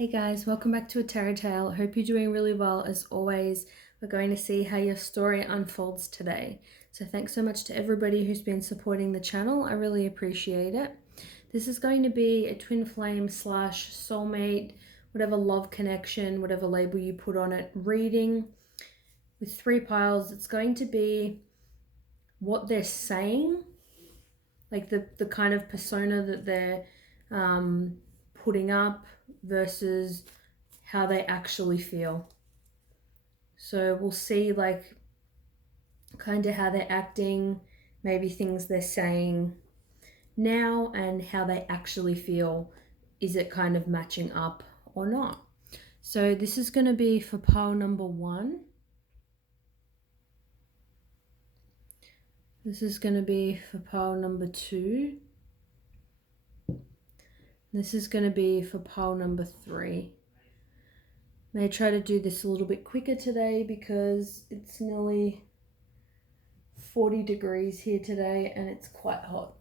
Hey guys, welcome back to a Tarot Tale. Hope you're doing really well. As always, we're going to see how your story unfolds today. So thanks so much to everybody who's been supporting the channel. I really appreciate it. This is going to be a twin flame / soulmate, whatever love connection, whatever label you put on it, reading with 3 piles. It's going to be what they're saying, like the kind of persona that they're putting up versus how they actually feel. So we'll see like kind of how they're acting, maybe things they're saying now and how they actually feel. Is it kind of matching up or not? So this is going to be for pile number 1. This is going to be for pile number 2. This is going to be for pile number 3. May try to do this a little bit quicker today because it's nearly 40 degrees here today and it's quite hot.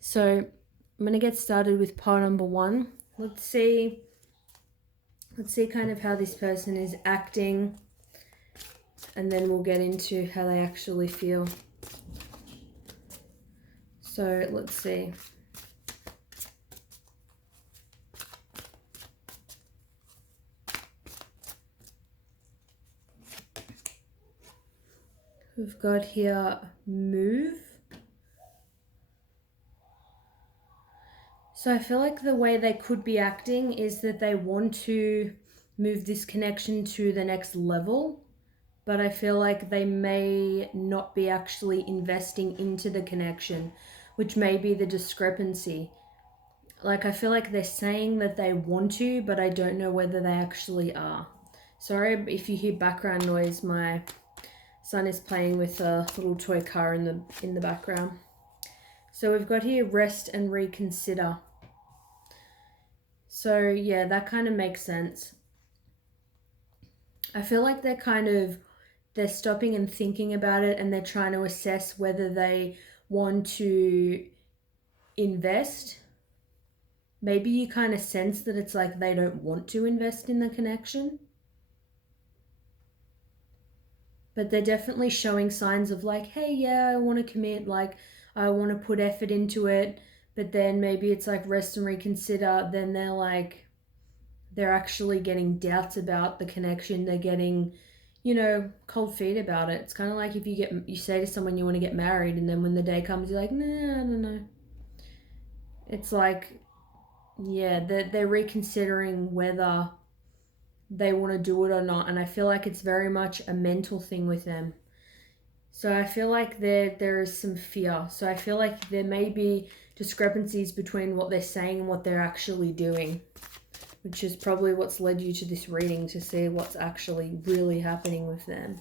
So I'm going to get started with pile number 1. Let's see kind of how this person is acting, and then we'll get into how they actually feel. So let's see. We've got here move. So I feel like the way they could be acting is that they want to move this connection to the next level, but I feel like they may not be actually investing into the connection, which may be the discrepancy. Like I feel like they're saying that they want to, but I don't know whether they actually are. Sorry if you hear background noise, my son is playing with a little toy car in the background. So we've got here rest and reconsider. So yeah, that kind of makes sense. I feel like they're stopping and thinking about it, and they're trying to assess whether they want to invest. Maybe you kind of sense that it's like they don't want to invest in the connection. But they're definitely showing signs of like, hey, yeah, I want to commit, like I want to put effort into it. But then maybe it's like rest and reconsider. Then they're actually getting doubts about the connection. They're getting, cold feet about it. It's kind of like if you say to someone you want to get married, and then when the day comes, you're like, nah, I don't know. It's like, yeah, they're reconsidering whether they want to do it or not. And I feel like it's very much a mental thing with them. So I feel like there is some fear. So I feel like there may be discrepancies between what they're saying and what they're actually doing, which is probably what's led you to this reading, to see what's actually really happening with them.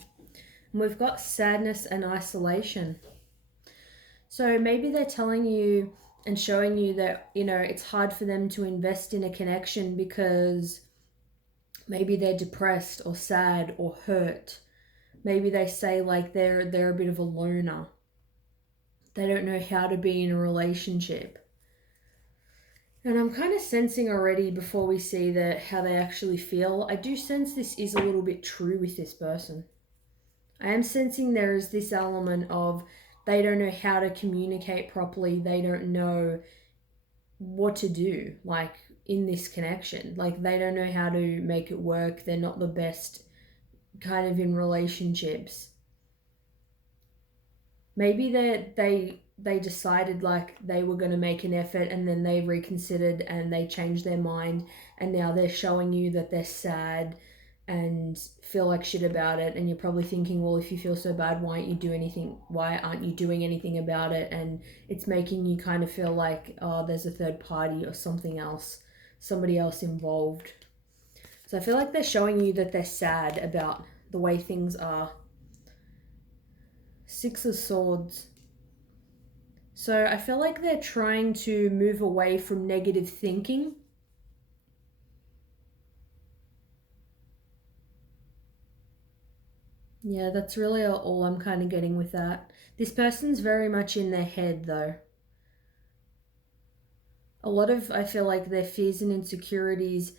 And we've got sadness and isolation. So maybe they're telling you and showing you that, it's hard for them to invest in a connection because maybe they're depressed or sad or hurt. Maybe they say like they're a bit of a loner. They don't know how to be in a relationship. And I'm kind of sensing already, before we see how they actually feel, I do sense this is a little bit true with this person. I am sensing there is this element of they don't know how to communicate properly. They don't know what to do, like in this connection. Like they don't know how to make it work. They're not the best kind of in relationships. Maybe they decided like they were going to make an effort, and then they reconsidered and they changed their mind, and now they're showing you that they're sad and feel like shit about it. And you're probably thinking, well, if you feel so bad, why aren't you doing anything about it? And it's making you kind of feel like, oh, there's a third party or something else, somebody else involved. So I feel like they're showing you that they're sad about the way things are. 6 of Swords. So I feel like they're trying to move away from negative thinking. Yeah, that's really all I'm kind of getting with that. This person's very much in their head though. A lot of, I feel like their fears and insecurities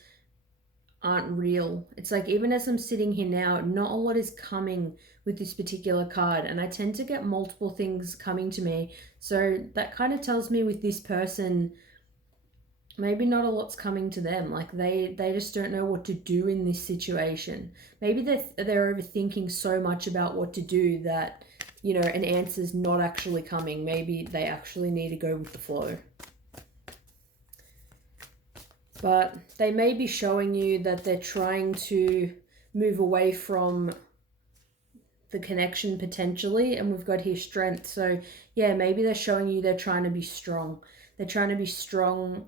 aren't real. It's like, even as I'm sitting here now, not a lot is coming with this particular card, and I tend to get multiple things coming to me. So that kind of tells me with this person, maybe not a lot's coming to them. Like they just don't know what to do in this situation. Maybe they're overthinking so much about what to do that, you know, an answer's not actually coming. Maybe they actually need to go with the flow. But they may be showing you that they're trying to move away from the connection potentially, and we've got here strength. So yeah, maybe they're showing you they're trying to be strong. They're trying to be strong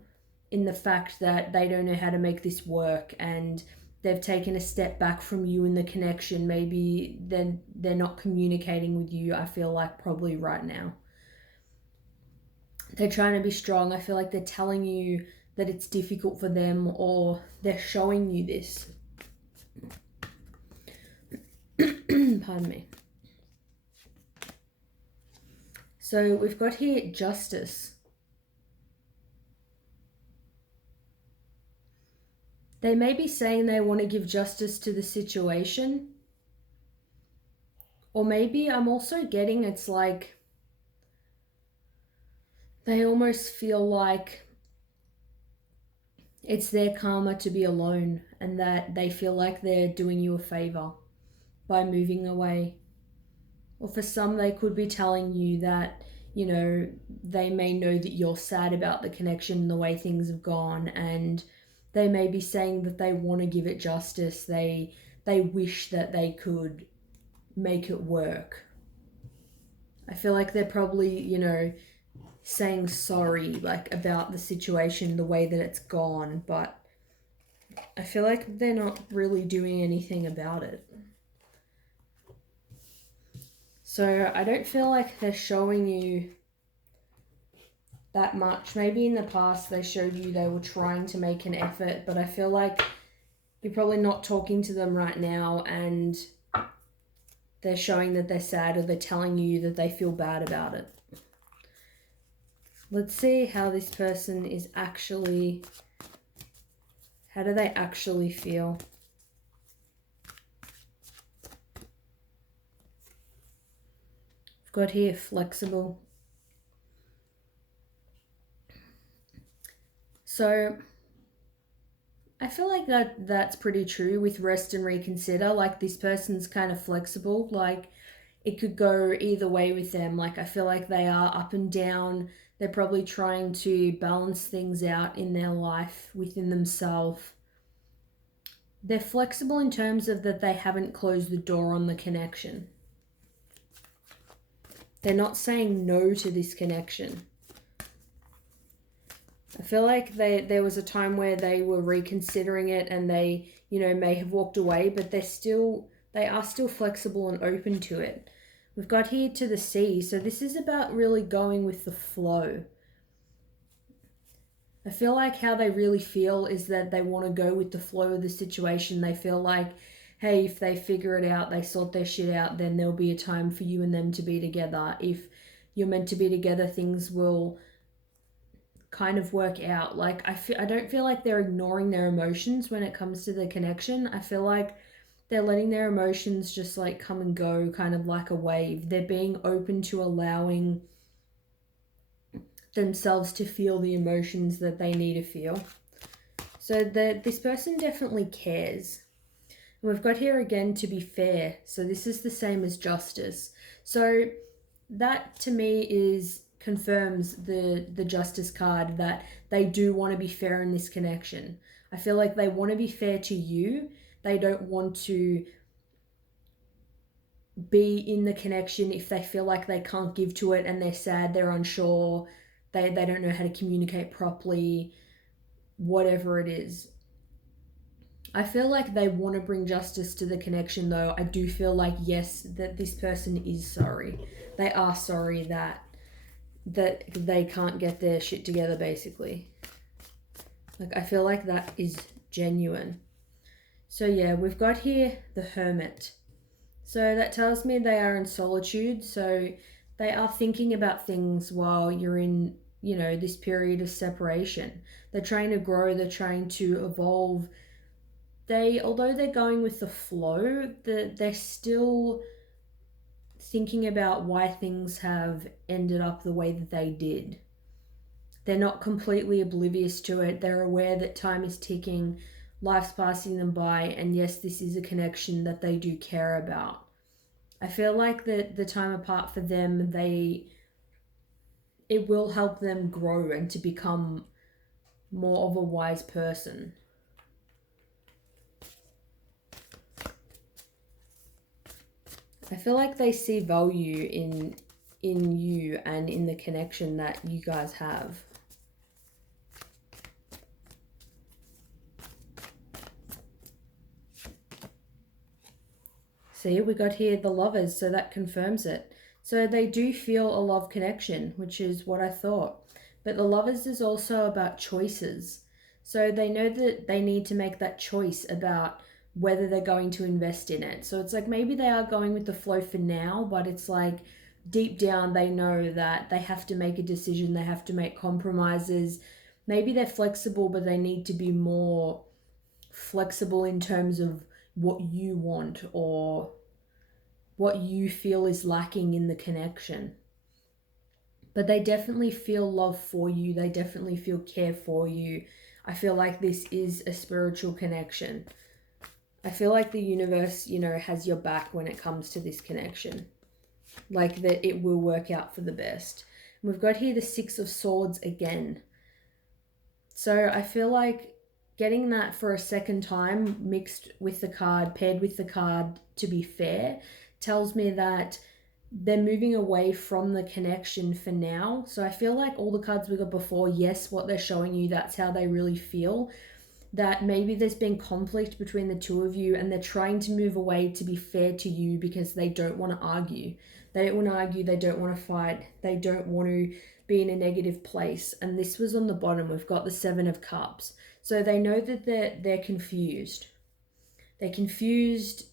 in the fact that they don't know how to make this work, and they've taken a step back from you in the connection. Maybe then they're not communicating with you, I feel like, probably right now. They're trying to be strong. I feel like they're telling you that it's difficult for them, or they're showing you this. Pardon me. So we've got here justice. They may be saying they want to give justice to the situation. Or maybe I'm also getting, it's like they almost feel like it's their karma to be alone, and that they feel like they're doing you a favor by moving away. Or for some, they could be telling you that, you know, they may know that you're sad about the connection and the way things have gone, and they may be saying that they want to give it justice. They wish that they could make it work. I feel like they're probably, you know, saying sorry, like, about the situation, the way that it's gone, but I feel like they're not really doing anything about it. So I don't feel like they're showing you that much. Maybe in the past they showed you they were trying to make an effort, but I feel like you're probably not talking to them right now, and they're showing that they're sad, or they're telling you that they feel bad about it. Let's see how this person is actually, how do they actually feel? I've got here flexible. So I feel like that's pretty true with rest and reconsider. Like, this person's kind of flexible. Like, it could go either way with them. Like, I feel like they are up and down. They're probably trying to balance things out in their life within themselves. They're flexible in terms of that they haven't closed the door on the connection. They're not saying no to this connection. I feel like there was a time where they were reconsidering it, and they, you know, may have walked away, but they are still flexible and open to it. We've got here to the sea, so this is about really going with the flow. I feel like how they really feel is that they want to go with the flow of the situation. They feel like, hey, if they figure it out, they sort their shit out, then there'll be a time for you and them to be together. If you're meant to be together, things will kind of work out. Like, I don't feel like they're ignoring their emotions when it comes to the connection. I feel like they're letting their emotions just like come and go, kind of like a wave. They're being open to allowing themselves to feel the emotions that they need to feel. So this person definitely cares. And we've got here again to be fair. So this is the same as justice. So that to me confirms the justice card, that they do want to be fair in this connection. I feel like they want to be fair to you. They don't want to be in the connection if they feel like they can't give to it, and they're sad, they're unsure, they don't know how to communicate properly, whatever it is. I feel like they want to bring justice to the connection, though. I do feel like, yes, that this person is sorry. They are sorry that they can't get their shit together, basically. Like, I feel like that is genuine. So yeah, we've got here the Hermit. So that tells me they are in solitude. So they are thinking about things while you're in, you know, this period of separation. They're trying to grow, they're trying to evolve although they're going with the flow, they're still thinking about why things have ended up the way that they did. They're not completely oblivious to it. They're aware that time is ticking, life's passing them by, and yes, this is a connection that they do care about. I feel like that the time apart for them, it will help them grow and to become more of a wise person. I feel like they see value in you and in the connection that you guys have. See, we got here the lovers, so that confirms it. So they do feel a love connection, which is what I thought. But the lovers is also about choices. So they know that they need to make that choice about whether they're going to invest in it. So it's like maybe they are going with the flow for now, but it's like deep down they know that they have to make a decision, they have to make compromises. Maybe they're flexible, but they need to be more flexible in terms of what you want or what you feel is lacking in the connection. But they definitely feel love for you. They definitely feel care for you. I feel like this is a spiritual connection. I feel like the universe, has your back when it comes to this connection. Like that it will work out for the best. And we've got here the Six of Swords again. So I feel like getting that for a second time mixed with the card, paired with the card to be fair, tells me that they're moving away from the connection for now. So I feel like all the cards we got before, yes, what they're showing you, that's how they really feel. That maybe there's been conflict between the two of you and they're trying to move away to be fair to you because they don't want to argue. They don't want to argue, they don't want to fight, they don't want to be in a negative place. And this was on the bottom, we've got the Seven of Cups. So they know that they're confused. They're confused.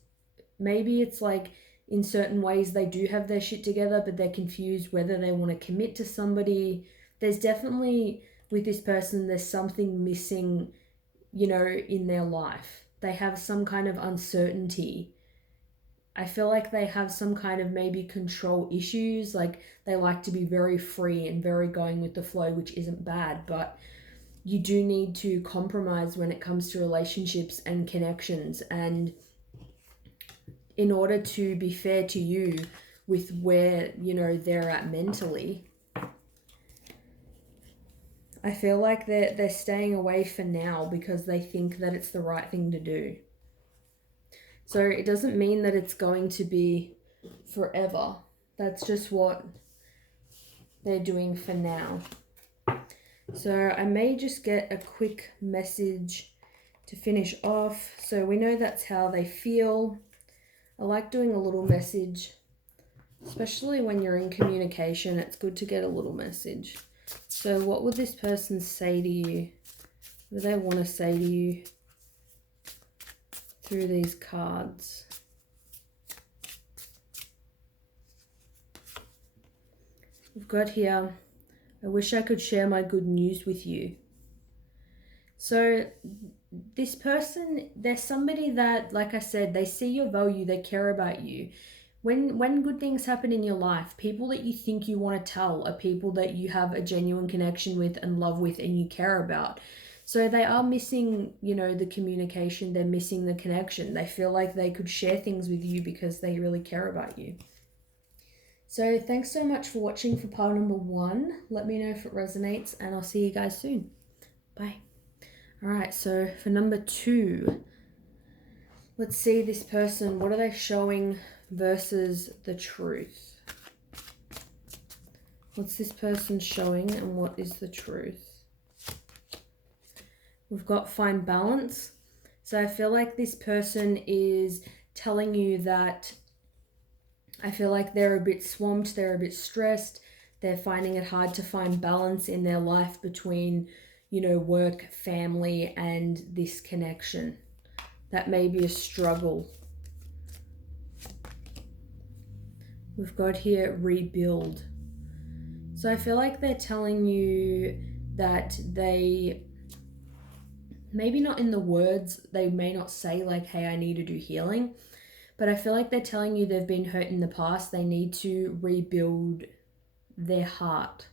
Maybe it's like in certain ways they do have their shit together, but they're confused whether they want to commit to somebody. There's definitely, with this person, there's something missing, in their life. They have some kind of uncertainty. I feel like they have some kind of maybe control issues. Like they like to be very free and very going with the flow, which isn't bad, but you do need to compromise when it comes to relationships and connections. And in order to be fair to you with where, they're at mentally, I feel like they're staying away for now because they think that it's the right thing to do. So it doesn't mean that it's going to be forever. That's just what they're doing for now. So I may just get a quick message to finish off. So we know that's how they feel. I like doing a little message, especially when you're in communication. It's good to get a little message. So what would this person say to you? What do they want to say to you through these cards? We've got here, I wish I could share my good news with you. So this person, there's somebody that, like I said, they see your value, they care about you. When good things happen in your life, people that you think you want to tell are people that you have a genuine connection with and love with and you care about. So they are missing, the communication, they're missing the connection. They feel like they could share things with you because they really care about you. So thanks so much for watching for pile number 1. Let me know if it resonates and I'll see you guys soon. Bye. All right, so for number 2, let's see this person. What are they showing versus the truth? What's this person showing and what is the truth? We've got find balance. So I feel like this person is telling you that I feel like they're a bit swamped, they're a bit stressed, they're finding it hard to find balance in their life between, work, family, and this connection. That may be a struggle. We've got here rebuild. So I feel like they're telling you that they maybe not in the words, they may not say like, hey, I need to do healing, but I feel like they're telling you they've been hurt in the past. They need to rebuild their heart.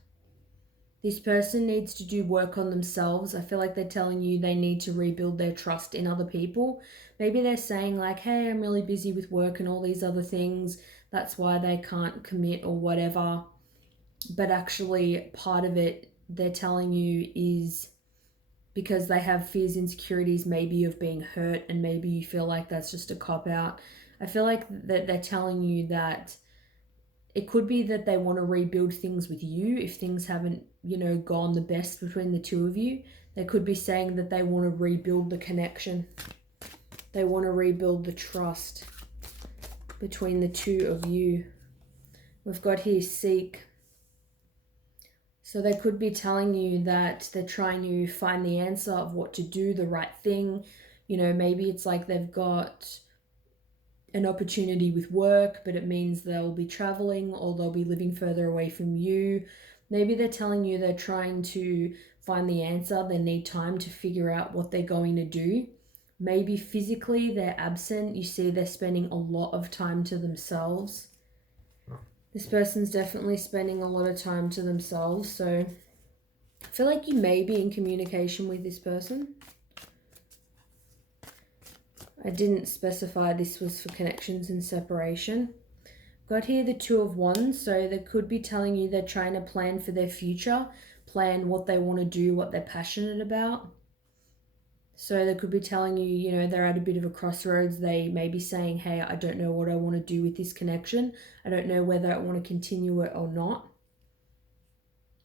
This person needs to do work on themselves. I feel like they're telling you they need to rebuild their trust in other people. Maybe they're saying like, hey, I'm really busy with work and all these other things. That's why they can't commit or whatever. But actually, part of it they're telling you is because they have fears, insecurities, maybe of being hurt, and maybe you feel like that's just a cop out. I feel like that they're telling you that it could be that they want to rebuild things with you if things haven't, gone the best between the two of you. They could be saying that they want to rebuild the connection. They want to rebuild the trust between the two of you. We've got here seek. So they could be telling you that they're trying to find the answer of what to do, the right thing. Maybe it's like they've got an opportunity with work, but it means they'll be traveling or they'll be living further away from you. Maybe they're telling you they're trying to find the answer. They need time to figure out what they're going to do. Maybe physically they're absent. You see they're spending a lot of time to themselves. This person's definitely spending a lot of time to themselves. So I feel like you may be in communication with this person. I didn't specify this was for connections and separation. Got here the Two of Wands, so they could be telling you they're trying to plan for their future, plan what they want to do, what they're passionate about. So they could be telling you, they're at a bit of a crossroads. They may be saying, hey, I don't know what I want to do with this connection. I don't know whether I want to continue it or not.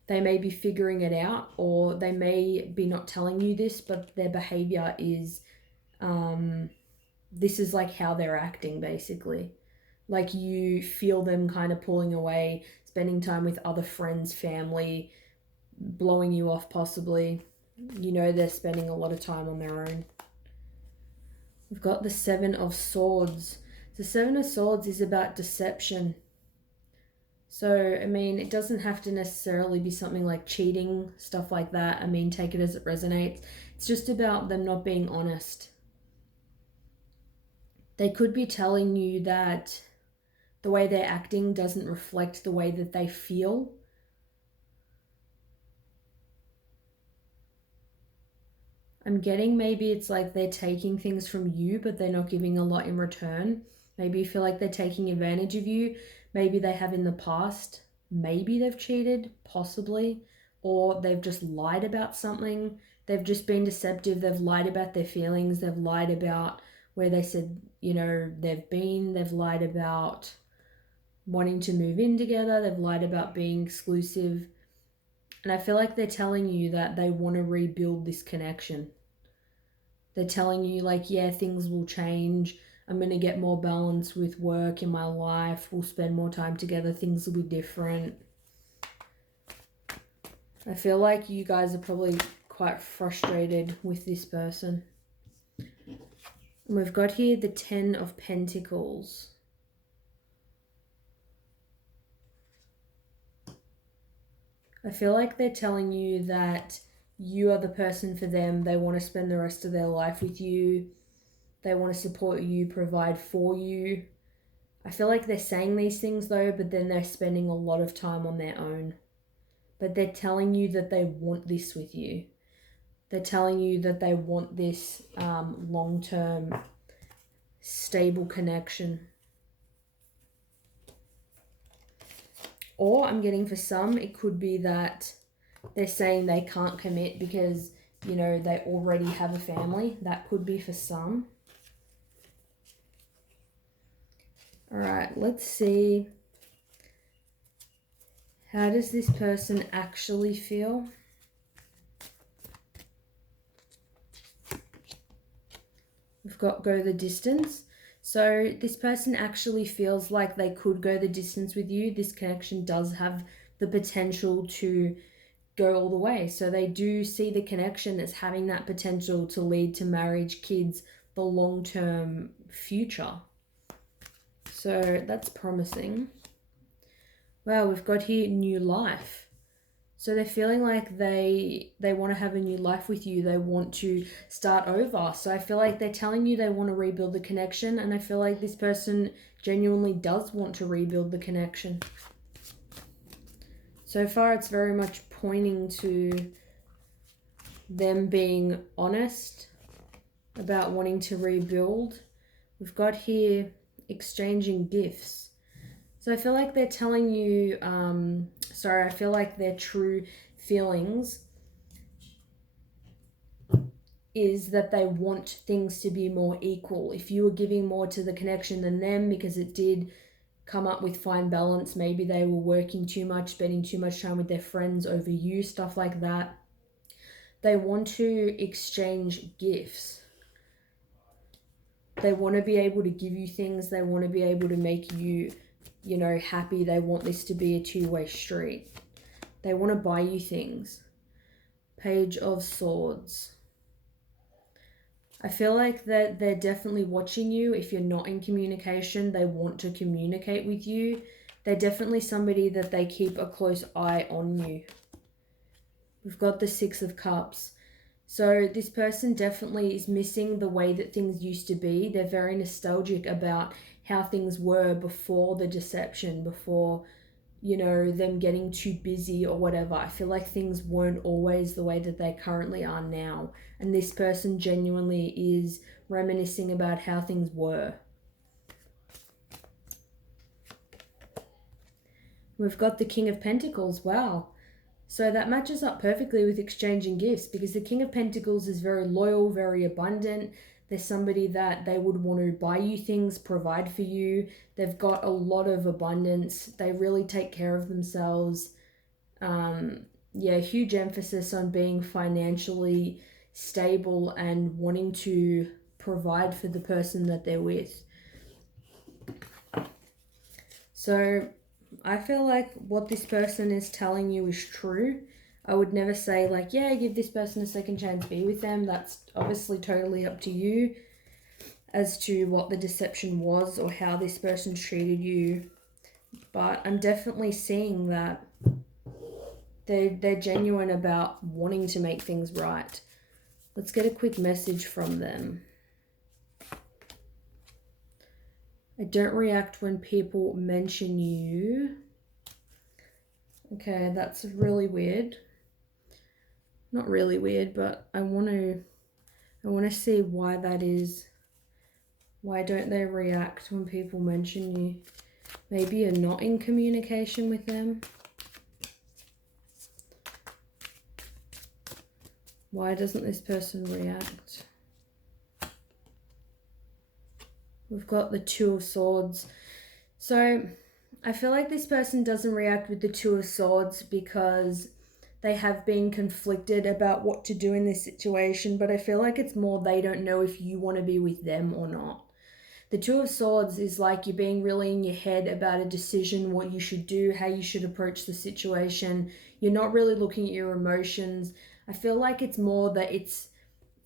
They may be figuring it out, or they may be not telling you this, but their behavior is, this is like how they're acting basically. Like you feel them kind of pulling away, spending time with other friends, family, blowing you off possibly. They're spending a lot of time on their own. We've got the Seven of Swords. The Seven of Swords is about deception. So, it doesn't have to necessarily be something like cheating, stuff like that. Take it as it resonates. It's just about them not being honest. They could be telling you that the way they're acting doesn't reflect the way that they feel. I'm getting maybe it's like they're taking things from you, but they're not giving a lot in return. Maybe you feel like they're taking advantage of you. Maybe they have in the past. Maybe they've cheated, possibly. Or they've just lied about something. They've just been deceptive. They've lied about their feelings. They've lied about where they said, they've been. They've lied about wanting to move in together. They've lied about being exclusive. And I feel like they're telling you that they want to rebuild this connection. They're telling you like, yeah, things will change. I'm going to get more balance with work in my life. We'll spend more time together. Things will be different. I feel like you guys are probably quite frustrated with this person. And we've got here the Ten of Pentacles. I feel like they're telling you that you are the person for them. They want to spend the rest of their life with you. They want to support you, provide for you. I feel like they're saying these things though, but then they're spending a lot of time on their own. But they're telling you that they want this with you. They're telling you that they want this long-term, stable connection. Or I'm getting for some, it could be that they're saying they can't commit because, they already have a family. That could be for some. All right, let's see. How does this person actually feel? We've got go the distance. So this person actually feels like they could go the distance with you. This connection does have the potential to go all the way. So they do see the connection as having that potential to lead to marriage, kids, the long-term future. So that's promising. Wow, we've got here new life. So they're feeling like they want to have a new life with you. They want to start over. So I feel like they're telling you they want to rebuild the connection, and I feel like this person genuinely does want to rebuild the connection. So far it's very much pointing to them being honest about wanting to rebuild. We've got here exchanging gifts. So I feel like they're telling you, I feel like their true feelings is that they want things to be more equal. If you were giving more to the connection than them because it did come up with fine balance, maybe they were working too much, spending too much time with their friends over you, stuff like that. They want to exchange gifts. They want to be able to give you things. They want to be able to make you, happy. They want this to be a two-way street. They want to buy you things. Page of Swords. I feel like that they're definitely watching you. If you're not in communication, they want to communicate with you. They're definitely somebody that they keep a close eye on you. We've got the Six of Cups. So this person definitely is missing the way that things used to be. They're very nostalgic about how things were before the deception, before, them getting too busy or whatever. I feel like things weren't always the way that they currently are now. And this person genuinely is reminiscing about how things were. We've got the King of Pentacles. Wow. So that matches up perfectly with exchanging gifts, because the King of Pentacles is very loyal, very abundant. They're somebody that they would want to buy you things, provide for you. They've got a lot of abundance. They really take care of themselves. Huge emphasis on being financially stable and wanting to provide for the person that they're with. So I feel like what this person is telling you is true. I would never say like, yeah, give this person a second chance, be with them. That's obviously totally up to you as to what the deception was or how this person treated you. But I'm definitely seeing that they're genuine about wanting to make things right. Let's get a quick message from them. I don't react when people mention you. Okay, that's really weird. Not really weird, but I want to see why that is. Why don't they react when people mention you? Maybe you're not in communication with them. Why doesn't this person react? We've got the Two of Swords. So I feel like this person doesn't react with the Two of Swords because they have been conflicted about what to do in this situation, but I feel like it's more they don't know if you want to be with them or not. The Two of Swords is like you're being really in your head about a decision, what you should do, how you should approach the situation. You're not really looking at your emotions. I feel like it's more that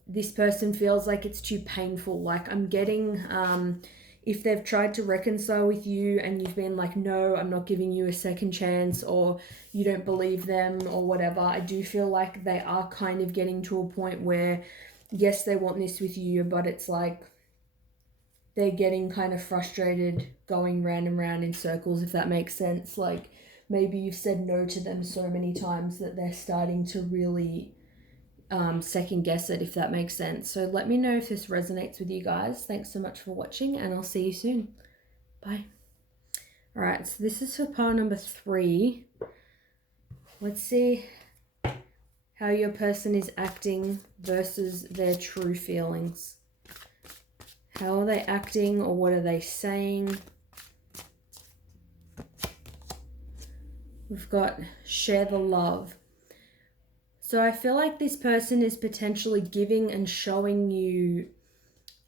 this person feels like it's too painful. Like I'm getting, if they've tried to reconcile with you and you've been like, no, I'm not giving you a second chance, or you don't believe them or whatever, I do feel like they are kind of getting to a point where, yes, they want this with you, but it's like they're getting kind of frustrated going round and round in circles, if that makes sense. Like maybe you've said no to them so many times that they're starting to really second guess it, if that makes sense. So let me know if this resonates with you guys. Thanks so much for watching, and I'll see you soon. Bye. All right, so this is for pile number 3. Let's see how your person is acting versus their true feelings. How are they acting, or what are they saying? We've got share the love. So I feel like this person is potentially giving and showing you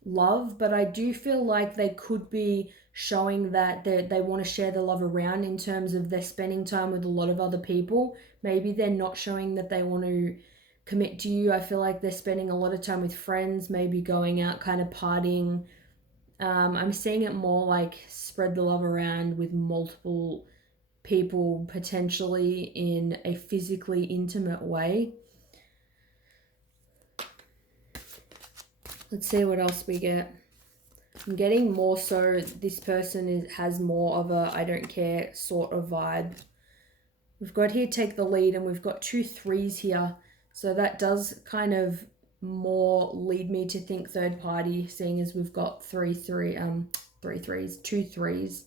love, but I do feel like they could be showing that they want to share the love around in terms of they're spending time with a lot of other people. Maybe they're not showing that they want to commit to you. I feel like they're spending a lot of time with friends, maybe going out kind of partying. I'm seeing it more like spread the love around with multiple people potentially in a physically intimate way. Let's see what else we get. I'm getting more so this person has more of a I don't care sort of vibe. We've got here take the lead, and we've got 2 3s here. So that does kind of more lead me to think third party, seeing as we've got 3 threes, 2 3s.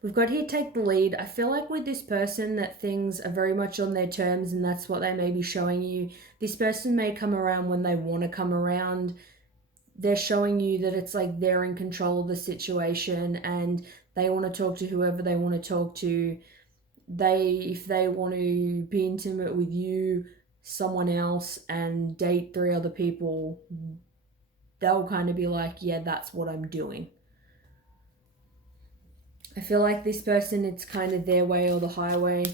We've got here take the lead. I feel like with this person that things are very much on their terms, and that's what they may be showing you. This person may come around when they want to come around. They're showing you that it's like they're in control of the situation and they want to talk to whoever they want to talk to. If they want to be intimate with you, someone else, and date 3 other people, they'll kind of be like, yeah, that's what I'm doing. I feel like this person, it's kind of their way or the highway.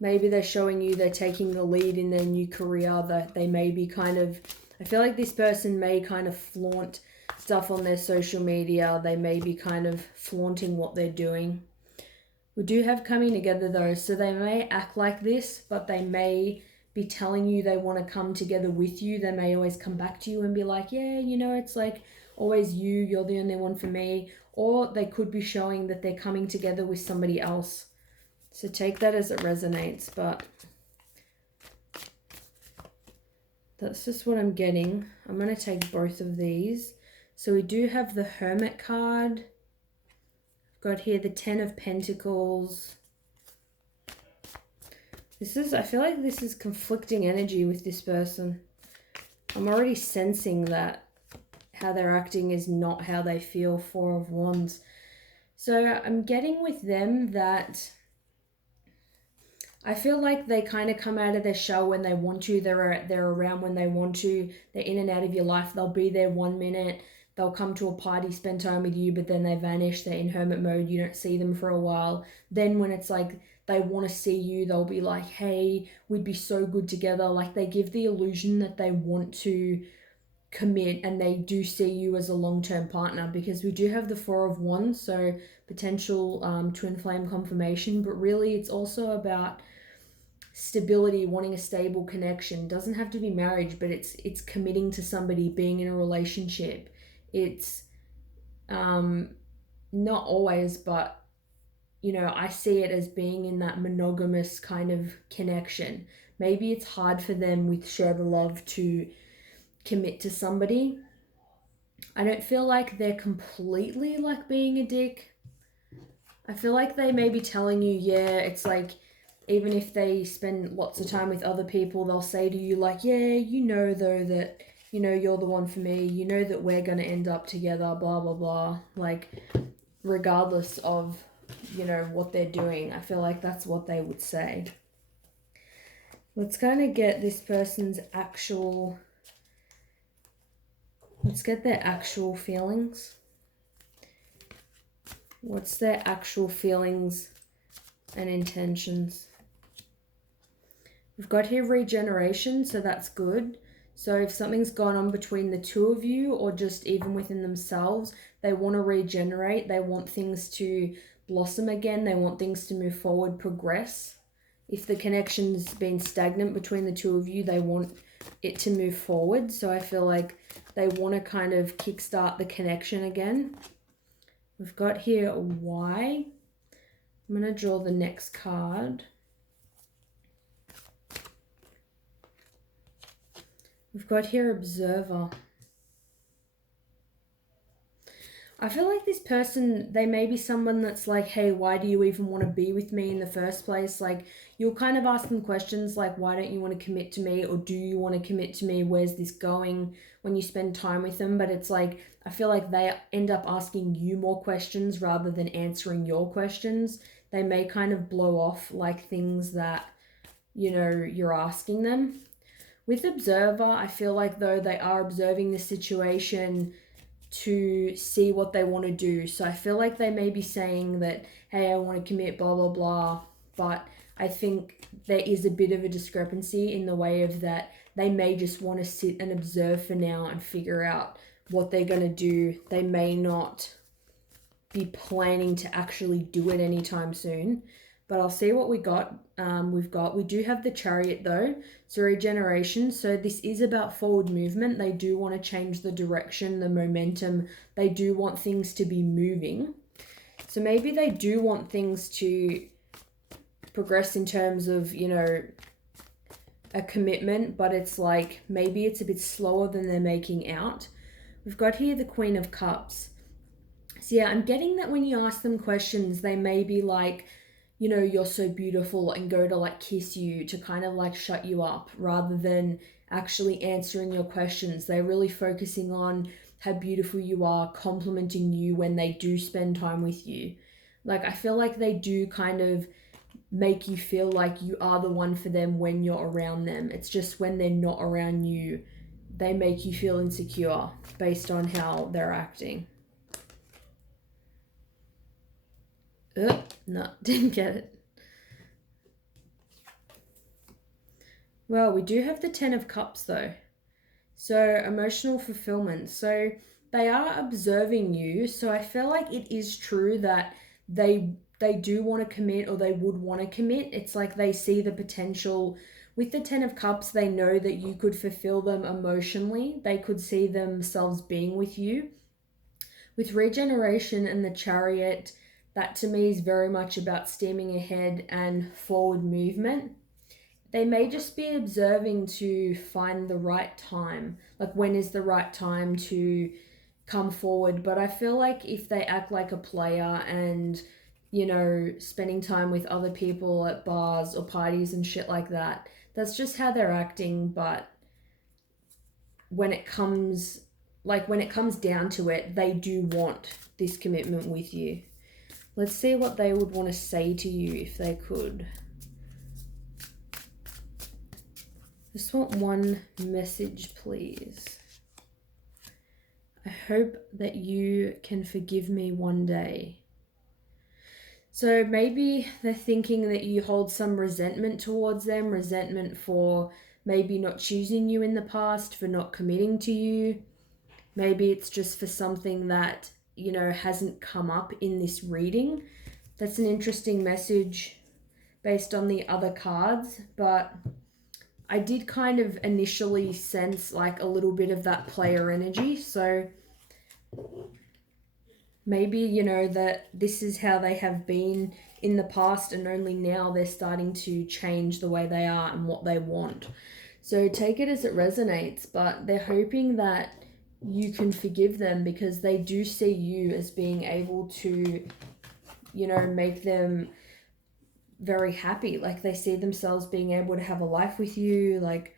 Maybe they're showing you they're taking the lead in their new career, that they may be kind of, I feel like this person may kind of flaunt stuff on their social media. They may be kind of flaunting what they're doing. We do have coming together though, so they may act like this, but they may be telling you they want to come together with you. They may always come back to you and be like, yeah, you know, it's like always you're the only one for me. Or they could be showing that they're coming together with somebody else. So take that as it resonates, but that's just what I'm getting. I'm going to take both of these. So we do have the Hermit card. Got here the 10 of Pentacles. I feel like this is conflicting energy with this person. I'm already sensing that how they're acting is not how they feel. 4 of Wands. So I'm getting with them that I feel like they kind of come out of their shell when they want to. They're around when they want to. They're in and out of your life. They'll be there 1 minute. They'll come to a party, spend time with you, but then they vanish. They're in hermit mode. You don't see them for a while. Then when it's like they want to see you, they'll be like, hey, we'd be so good together. Like they give the illusion that they want to commit and they do see you as a long-term partner, because we do have the 4 of Wands, so potential twin flame confirmation, but really it's also about stability, wanting a stable connection. Doesn't have to be marriage, but it's committing to somebody, being in a relationship. It's not always, but you know, I see it as being in that monogamous kind of connection. Maybe it's hard for them with Share the Love to commit to somebody. I don't feel like they're completely like being a dick. I feel like they may be telling you, yeah, it's like, even if they spend lots of time with other people, they'll say to you like, yeah, you know though that, you know, you're the one for me, you know that we're going to end up together, blah, blah, blah. Like, regardless of, you know, what they're doing, I feel like that's what they would say. Let's kind of get this person's actual, let's get their actual feelings. What's their actual feelings and intentions? We've got here regeneration, so that's good. So if something's gone on between the 2 of you, or just even within themselves, they want to regenerate. They want things to blossom again. They want things to move forward, progress. If the connection's been stagnant between the 2 of you, they want it to move forward. So I feel like they want to kind of kickstart the connection again. We've got here a Y. I'm going to draw the next card. We've got here Observer. I feel like this person, they may be someone that's like, hey, why do you even want to be with me in the first place? Like, you'll kind of ask them questions like, why don't you want to commit to me? Or do you want to commit to me? Where's this going? When you spend time with them. But it's like, I feel like they end up asking you more questions rather than answering your questions. They may kind of blow off like things that, you know, you're asking them. With Observer, I feel like though they are observing the situation to see what they want to do. So I feel like they may be saying that, hey, I want to commit, blah, blah, blah. But I think there is a bit of a discrepancy in the way of that they may just want to sit and observe for now and figure out what they're going to do. They may not be planning to actually do it anytime soon. But I'll see what we got. We do have the Chariot though, so regeneration. So this is about forward movement. They do want to change the direction, the momentum. They do want things to be moving. So maybe they do want things to progress in terms of, you know, a commitment, but it's like maybe it's a bit slower than they're making out. We've got here the Queen of Cups. So yeah, I'm getting that when you ask them questions, they may be like, you know, you're so beautiful, and go to like kiss you to kind of like shut you up rather than actually answering your questions. They're really focusing on how beautiful you are, complimenting you when they do spend time with you. Like, I feel like they do kind of make you feel like you are the one for them when you're around them. It's just when they're not around you, they make you feel insecure based on how they're acting. No, didn't get it. Well, we do have the Ten of Cups though. So, emotional fulfillment. So, they are observing you. So, I feel like it is true that they do want to commit, or they would want to commit. It's like they see the potential. With the Ten of Cups, they know that you could fulfill them emotionally. They could see themselves being with you. With regeneration and the Chariot, that to me is very much about steaming ahead and forward movement. They may just be observing to find the right time. Like, when is the right time to come forward? But I feel like if they act like a player and, you know, spending time with other people at bars or parties and shit like that, that's just how they're acting. But when it comes down to it, they do want this commitment with you. Let's see what they would want to say to you if they could. Just want one message, please. I hope that you can forgive me one day. So maybe they're thinking that you hold some resentment towards them, resentment for maybe not choosing you in the past, for not committing to you. Maybe it's just for something that, you know, hasn't come up in this reading. That's an interesting message based on the other cards, but I did kind of initially sense like a little bit of that player energy. So maybe, you know, that this is how they have been in the past, and only now they're starting to change the way they are and what they want. So take it as it resonates, but they're hoping that you can forgive them because they do see you as being able to, you know, make them very happy. Like, they see themselves being able to have a life with you, like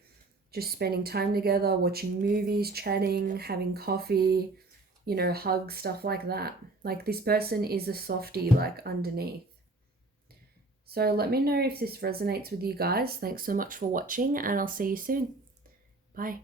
just spending time together, watching movies, chatting, having coffee, you know, hugs, stuff like that. Like, this person is a softie, like, underneath. So let me know if this resonates with you guys. Thanks so much for watching, and I'll see you soon. Bye.